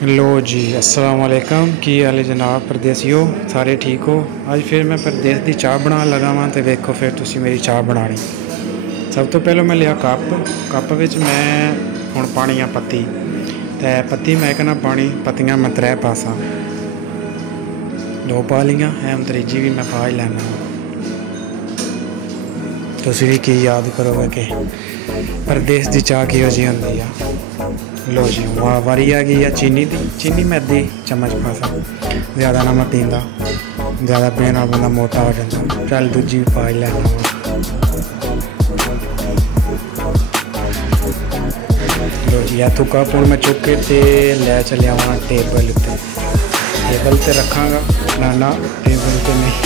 लो जी अस्सलाम वालेकुम की हाल है जनाब परदेसियो सारे ठीक हो। अज फिर मैं परदेस की चाह बना लगा वहाँ तो वेखो फिर तुसी मेरी चाह बनानी। सब तो पहले मैं लिया कप विच मैं हुण पानी आ पत्ती ते पत्ती मैं कहना पानी पत्तियां मैं 3 पासा 2 पा लियां एम त्रीजी भी मैं पा ही लैना। तुसी भी की याद करोगे कि परदेस की चाह किहो जी होंदी आ। लो जी वारी आ गई है चीनी मैं अद्धी चम्मच पासा ज़्यादा ना मैं पींदा ज़्यादा पीने नाल बंदा मोटा हो जाता। चल दूजी भी पा ही लैना। लो जी इत्थों कप हुण मैं चुक के ते लै चलिया वां टेबल ते रखांगा ना टेबल ते नहीं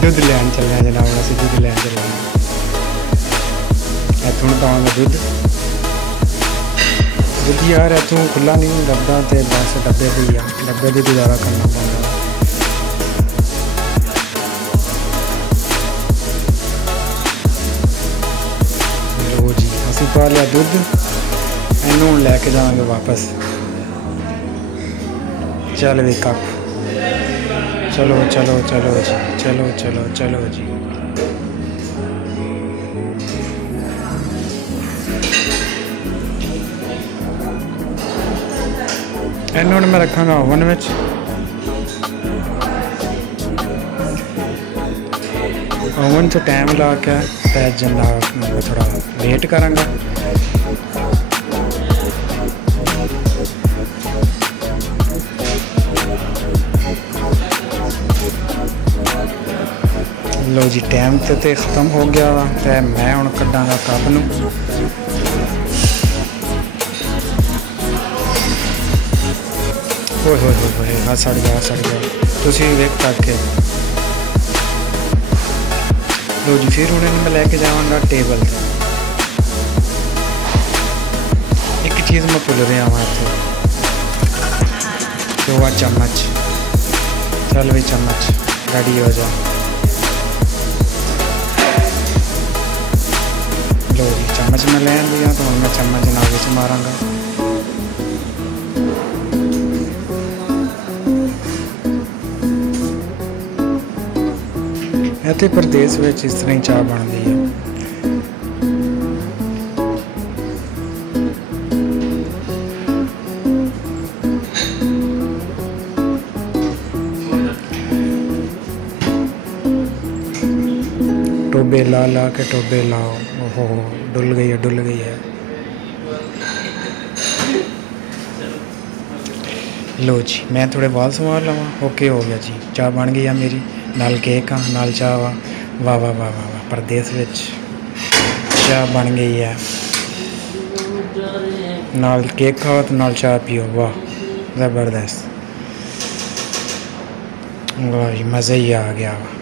दुध लैन चलिया जनाब असीं दुध लैन चलिया। इत्थों पावांगा दुध यार इतों खुला नहीं लगता तो बस डब्बे भी आ डब्बे भी गुजारा करना पड़ता। लो जी असी पा लिया दुध इनू हूँ लैके जाएंगे वापस। चल भी कप चलो चलो चलो जी चलो चलो चलो जी। इन्हों मैं रखांगा ओवन में ओवन च टाइम ला के जिन्ना थोड़ा वेट करांगा। लो जी टाइम तो ख़त्म हो गया वा तो मैं हुण कड्डांगा कप नूं। होए होए होए हाँ सड़ गया तुसी वेख तक के। लो जी फिर उन्हें मैं लैके जावांगा टेबल ते। एक चीज़ मैं भुल रहा वहाँ इत्थे तो चम्मच चल भी चम्मच रेडी हो जा। लो जी चम्मच मैं लैन दिया तो मैं चम्मच नाल विच मारांगा। इत्थे परदेस में इस तरह ही चाह बनती है। टोबे ला के टोबे लाओ ओहो डुल गई है। लो जी मैं थोड़े बाल संवार लवा। ओके हो गया जी चाह बन गई है मेरी नाल केक आ नाल चाह वाह वाह वाह वाह वाह परदेस विच चाह बन गई है। नाल केक खाओ तो नाल चाह पियो वाह ज़बरदस्त वाह जी मज़ा ही आ गया वाह।